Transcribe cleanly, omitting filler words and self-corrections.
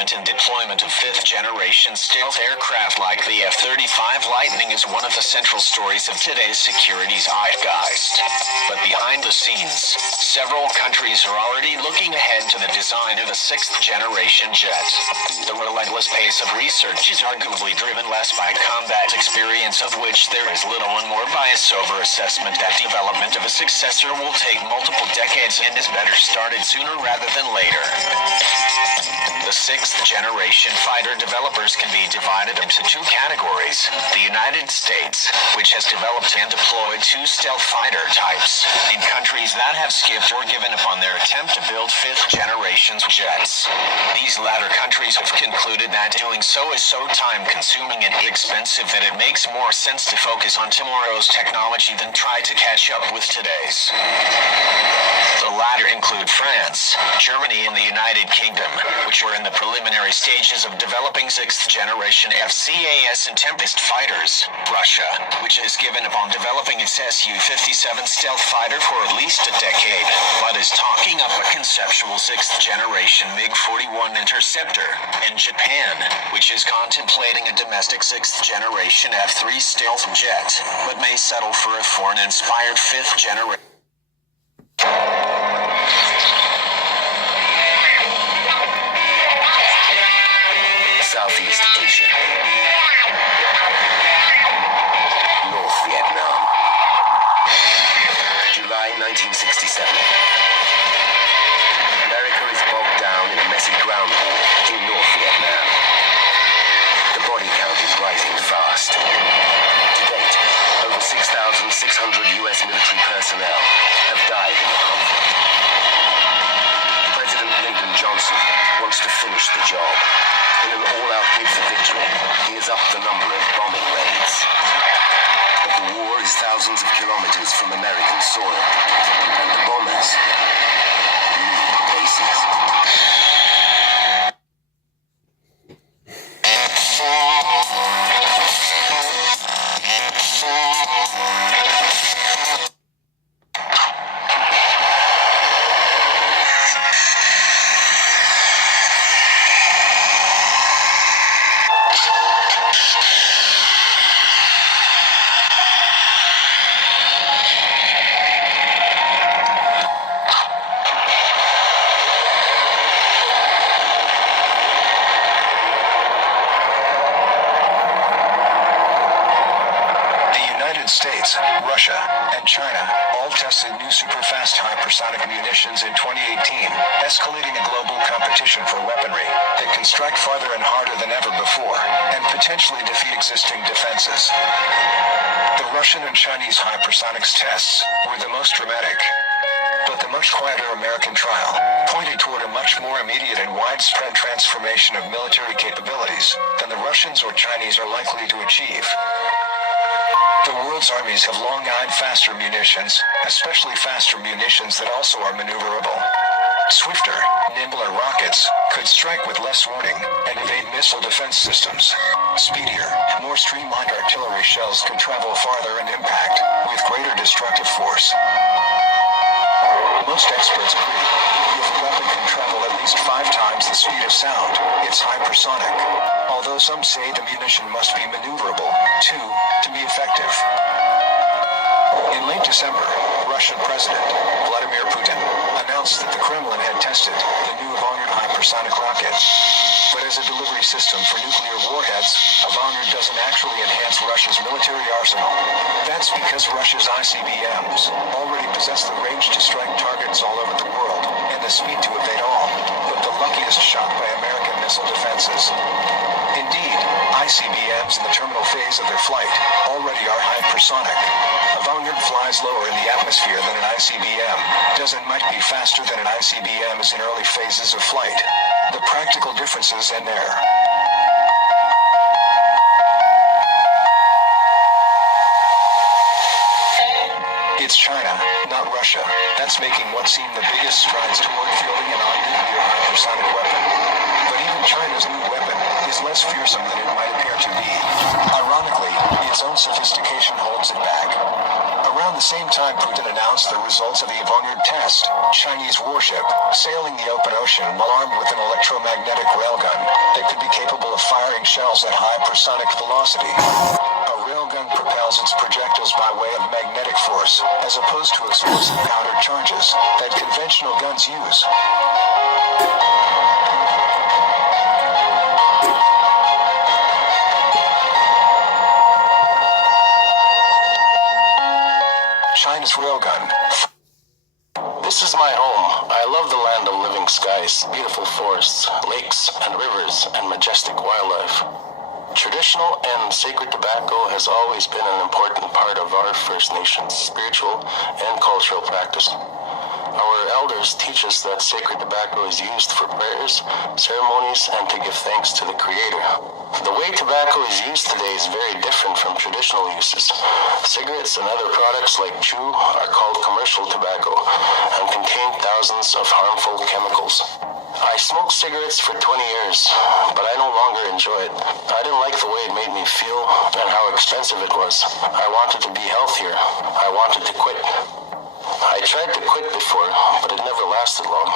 development and deployment of fifth-generation stealth aircraft like the F-35 Lightning is one of the central stories of today's security zeitgeist. But behind the scenes, several countries are already looking ahead to the design of a sixth-generation jet. The relentless pace of research is arguably driven less by combat experience, of which there is little, and more by a sober assessment that development of a successor will take multiple decades and is better started sooner rather than later. The sixth-generation fighter developers can be divided into two categories. The United States, which has developed and deployed two stealth fighter types, and countries that have skipped or given up on their attempt to build fifth-generation jets. These latter countries have concluded that doing so is so time-consuming and expensive that it makes more sense to focus on tomorrow's technology than try to catch up with today's. The latter include France, Germany, and the United Kingdom, which were in the preliminary stages of developing sixth-generation FCAS and Tempest fighters. Russia, which has given up on developing its Su-57 stealth fighter for at least a decade, but is talking up a conceptual sixth-generation MiG-41 interceptor. And Japan, which is contemplating a domestic sixth-generation F-3 stealth jet, but may settle for a foreign-inspired fifth-generation. Southeast Asia. North Vietnam. July 1967. America is bogged down in a messy ground war in North Vietnam. The body count is rising fast. To date, over 6,600 U.S. military personnel have died in the conflict. President Lyndon Johnson wants to finish the job. In an all-out bid for victory, he has upped the number of bombing raids. But the war is thousands of kilometers from American soil, and the bombers need bases. States, Russia, and China all tested new super-fast hypersonic munitions in 2018, escalating a global competition for weaponry that can strike farther and harder than ever before, and potentially defeat existing defenses. The Russian and Chinese hypersonics tests were the most dramatic, but the much quieter American trial pointed toward a much more immediate and widespread transformation of military capabilities than the Russians or Chinese are likely to achieve. The world's armies have long eyed faster munitions, especially faster munitions that also are maneuverable. Swifter, nimbler rockets could strike with less warning and evade missile defense systems. Speedier, more streamlined artillery shells could travel farther and impact with greater destructive force. Most experts agree. If a weapon can travel at least 5 times the speed of sound, it's hypersonic. Although some say the munition must be maneuverable, too, to be effective. In late December, Russian President Vladimir Putin announced that the Kremlin had tested the new Vonyard hypersonic rocket. But as a delivery system for nuclear warheads, a Vonyard doesn't actually enhance Russia's military arsenal. That's because Russia's ICBMs already possess the range to strike targets all over the world and the speed to evade all but the luckiest shot by American missile defenses. Indeed, ICBMs in the terminal phase of their flight already are hypersonic. A Vonyard flies lower in the atmosphere than an ICBM, doesn't might be faster than an ICBM is in early phases of flight. The practical differences end there. It's China, not Russia, that's making what seem the biggest strides toward fielding an all-nuclear hypersonic weapon. But even China's new weapon is less fearsome than it might appear to be. Ironically, its own sophistication holds it back. Around the same time Putin announced the results of the Vonyard test, Chinese warship sailing the open ocean while armed with an electromagnetic railgun that could be capable of firing shells at hypersonic velocity. A railgun propels its projectiles by way of magnetic force, as opposed to explosive powder charges that conventional guns use. China's railgun. This is my home. I love the land of living skies, beautiful forests, lakes and rivers, and majestic wildlife. Traditional and sacred tobacco has always been an important part of our First Nations spiritual and cultural practice. Our elders teach us that sacred tobacco is used for prayers, ceremonies, and to give thanks to the Creator. The way tobacco is used today is very different from traditional uses. Cigarettes and other products like chew are called commercial tobacco and contain thousands of harmful chemicals. I smoked cigarettes for 20 years, but I no longer enjoy it. I didn't like the way it made me feel and how expensive it was. I wanted to be healthier. I wanted to quit. I tried to quit before, but it never lasted long.